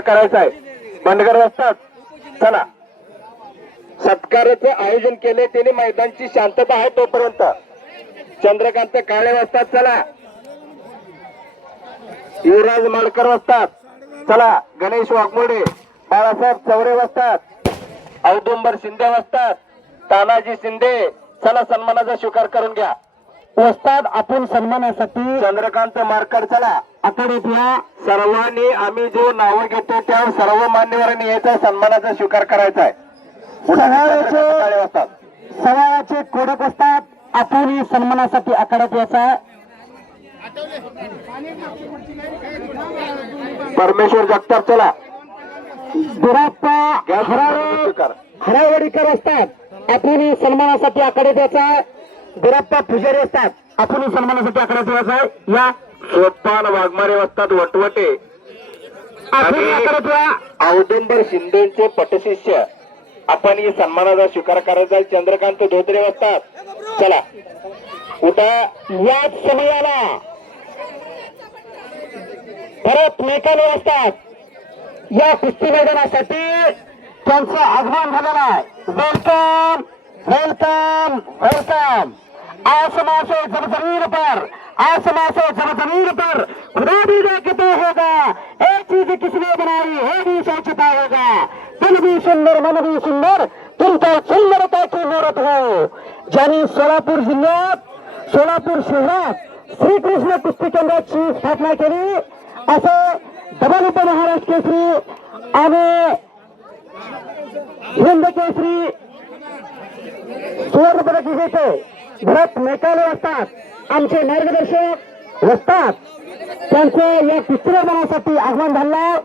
करायचा आहे बंडगर असतात. चला सत्काराचं आयोजन केले त्यांनी मैदानची शांतता आहे तोपर्यंत चंद्रकांत काळे वाजतात. चला युवराज माडकर वाजतात. चला गणेश वाघमोडे बाळासाहेब चौरे वाजतात. औदुंबर शिंदे वाजतात. तानाजी शिंदे. चला सन्मानाचा स्वीकार करून घ्या. वस्ताद आपण सन्मानासाठी चंद्रकांत मार्कर. चला आखाड्यात या सर्वांनी आम्ही जो नाव घेतो त्या सर्व मान्यवरांनी याचा सन्मानाचा स्वीकार करायचा आहे. सवाचे कोडक असतात. आपण सन्मानासाठी आखाड्यात याचा परमेश्वर जगताप. चला बिराप्पा हरावडीकर असतात. आपण सन्मानासाठी आखाड्यात याचा बिराप्पा पुजारी असतात. आपण सन्मानासाठी आखाड्यात याचा या सोपान वाघमारे वाजतात. वटवटे आपण आखाड्यात या औदुंबर शिंदेचे पटशिष्य आपण ही सन्मानाचा स्वीकार करायचा आहे. चंद्रकांत धोत्रे वाजतात. चला उठा. याच समयाला परत मेकाले असतात. या कुस्ती मैदानासाठी त्यांचं आगमन झालेलं आहे. Welcome welcome welcome. आसमां से जमीन पर आसमां से जमीन पर खुदा भी देखता होगा. एक चीज किसने बनाई है भी सोचता होगा. दिल भी सुंदर मन भी सुंदर तुमच्या सुंदरता की मूर्त हो. ज्यांनी सोलापूर जिल्ह्यात सोलापूर शहरात श्रीकृष्ण कुस्ती केंद्राची स्थापना केली असं डबल उपमहाराष्ट्र केसरी आणि हिंद केसरी सुवर्ण पदक विजेते भरत मेकाले असतात. आमचे मार्गदर्शक असतात. त्यांचं या कुस्ती मैदानासाठी आगमन झालं.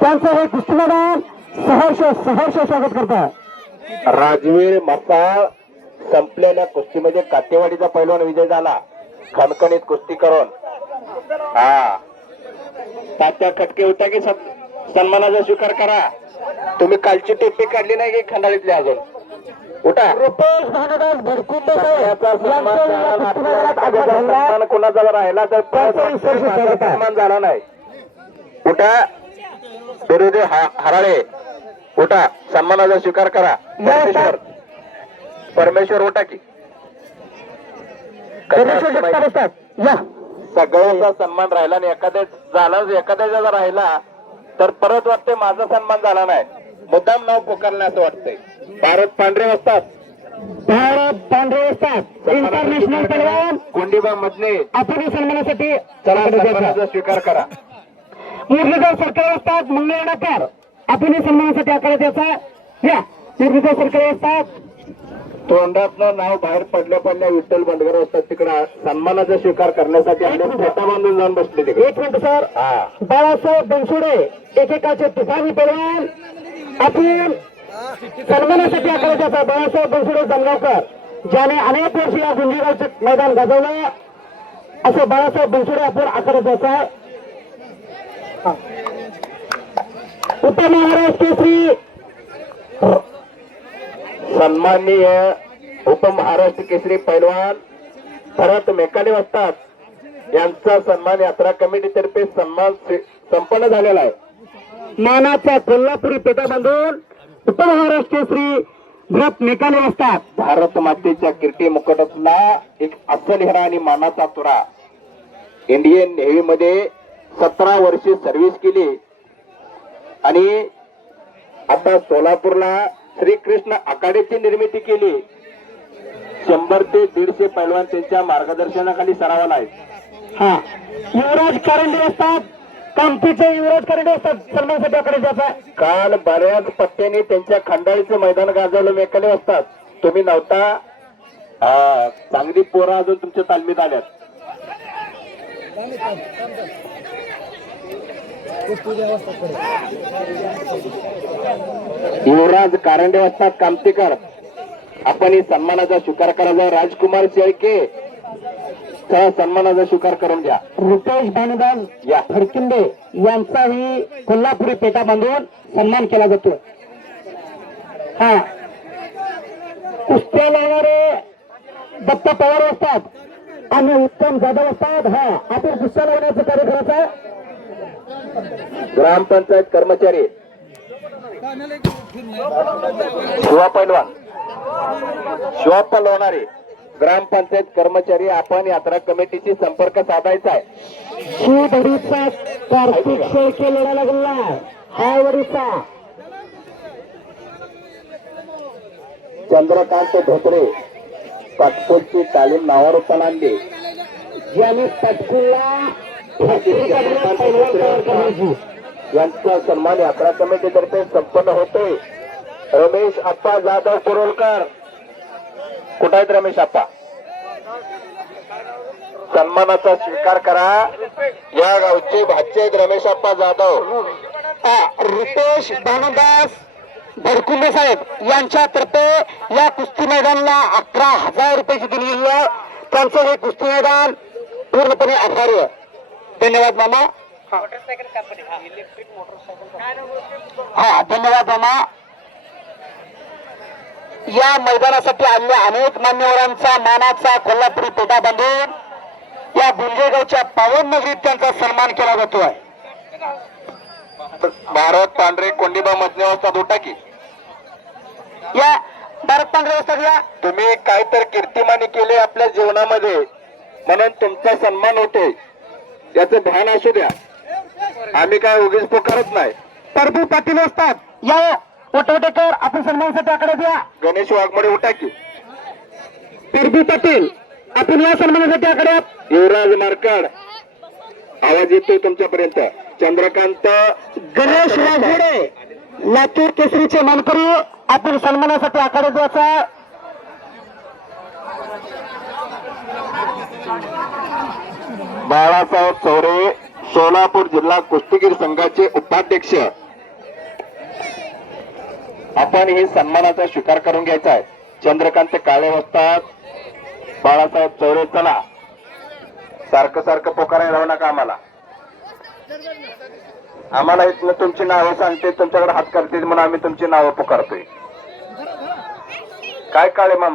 त्यांचं हे कुस्ती मैदान सहर्ष स्वागत करतात. राजवीर मसाळ संपलेल्या कुस्तीमध्ये कातेवाडीचा पैलवान विजय झाला. खणखणीत कुस्ती करून हा तात्या खटके होता की सन्मानाचा स्वीकार करा. तुम्ही कालची टेपी काढली नाही की खंडाळीतली अजून उठा. रुपेश भानुदास भडकुंडे सन्मान कोणाचा राहिला तर सन्मान झाला नाही. उठा. बिरुदे हराळे उठा. सन्मानाचा स्वीकार करा. परमेश्वर उठा की सगळ्यांचा सन्मान राहिला आणि एखाद्याचा राहिला तर परत वाटते माझा सन्मान झाला नाही. मुद्दाम नाव पुकारलं असं वाटतंय. भारत पांढरे असतात. इंटरनॅशनल पैलवान कोंडीबा मधले आपण सन्मानासाठी चला सन्मानाचा स्वीकार करा. मुरलीधर सरकार असतात. मंगळवेढाकर आपण सन्मानासाठी आकारत याचा या मुरलीधर सरकार असतात. तोंडातलं नाव बाहेर पडल्या विठ्ठल बंडगर असतात. तिकडे सन्मानाचा स्वीकार करण्यासाठी आम्ही फेटा बांधून जाऊन बसले तिकडे. एक मिनिट सर. बाळासाहेब बनसोडे एकेकाचे तुफानी पैलवान आपण सन्मानासाठी आकारत याचा बाळासाहेब बनसोडे जमगावकर ज्याने अनेक वर्ष या गुंजीगावचे मैदान गाजवलं असं बाळासाहेब बनसोडे आपण आकारत याचा. उत्तर महाराष्ट्र केसरी सन्माननीय उपमहाराष्ट्र केसरी पैलवान भरत मेकाले असतात. यांचा सन्मान यात्रा कमिटीतर्फे सन्मान संपन्न झालेला आहे. मानाचा कोल्हापुरी पेटा बांधून उपमहाराष्ट्र केसरी भरत मेकाले असतात. भारत मातेच्या कीर्ती मुकुटातला एक अस्सल हिरा आणि मानाचा तुरा. इंडियन नेव्ही मध्ये 17 वर्षे सर्व्हिस केली आणि आता सोलापूरला श्रीकृष्ण आखाड्याची निर्मिती केली. 100 ते 150 पैलवान त्यांच्या मार्गदर्शनाखाली सरावाला आहेत. हा युवराज कारंडे असतात. कामठीचे युवराज कारंडे असतात. सन्मानासाठी आखाड्यात याचा काल बऱ्याच पट्ट्याने त्यांच्या खंडाळीचं मैदान गाजवलं. मेकाले असतात. तुम्ही नव्हता. चांगली पोरं अजून तुमच्या तालमीत आल्यात. युवराज कारंडे असतात. कामतीकर आपण ही सन्मानाचा स्वीकार करायचा. राजकुमार शेळके सन्मानाचा स्वीकार करून घ्या. रुपेश भानुदास या फडकिंडे यांचाही कोल्हापुरी पेटा बांधून सन्मान केला जातो. हा कुस्त्या लावणारे दत्ता पवार असतात आणि उत्तम जाधव असतात. हा आपण कुस्त्या लावण्याचं कार्य करायचं. ग्रामपंचायत कर्मचारी शिवा पैलवान लोणारे ग्रामपंचायत कर्मचारी आपण यात्रा कमिटीशी संपर्क साधायचा आहे. शिवधडीचा कार्तिक शेळके लढा लागला हायवडीचा चंद्रकांत धोत्रे पाटपोलची तालीम नावावर आणली. ज्याने पटकुला यांचा सन्मान यात्रा कमिटीतर्फे संपन्न होतोय. रमेश आप्पा जाधव कुरोलकर कुठे आहेत रमेश आप्पा? सन्मानाचा स्वीकार करा. या गावचे भाचे आहेत रमेश आप्पा जाधव. रितेश भानुदास भरकुंडे साहेब यांच्यातर्फे या कुस्ती मैदानाला 11,000 रुपयाची दिलेली आहे. त्यांचं हे कुस्ती मैदान पूर्णपणे आभारी आहे. धन्यवाद मामा. हा धन्यवाद मामा. या मैदानासाठी आलेल्या अनेक मान्यवरांचा मानाचा कोल्हापुरी पेटा बांधून या बुंजेगावच्या पावन नगरीत त्यांचा सन्मान केला जातोय. भारत पांढरे कोंडीबा मधल्या वाजता दुटाकी या भारत पांढरे वाजता तुम्ही काय तर कीर्तिमानी केले आपल्या जीवनामध्ये म्हणून तुमचा सन्मान होतोय. याचं भान असू द्या. आम्ही काय उगीच पुकारत नाही. प्रभू पाटील असतात या वटवटेकर आपण सन्मानासाठी आकडे द्या. गणेश वाघमोडे उठाकी प्रभू पाटील आपण या सन्मानासाठी आकडे. युवराज मार्काड आवाज येतोय तुमच्यापर्यंत. चंद्रकांत गणेश वाघोडे लातूर केसरीचे मानकरी आपण सन्मानासाठी आकडे द्यायचा. बाळासाहेब चौरे सोलापूर जिल्हा कुस्तीगीर संघाचे उपाध्यक्ष. आपण ही सन्मानाचा स्वीकार करून घ्यायचा आहे. चंद्रकांत काळे वस्तात बाळासाहेब चौरे. चला सारखं सारखं पोकारायला लावू नका आम्हाला. आम्हाला इथनं तुमची नावं सांगते तुमच्याकडे हात करते म्हणून आम्ही तुमची नावं पुकारतोय. काय काळे मामा?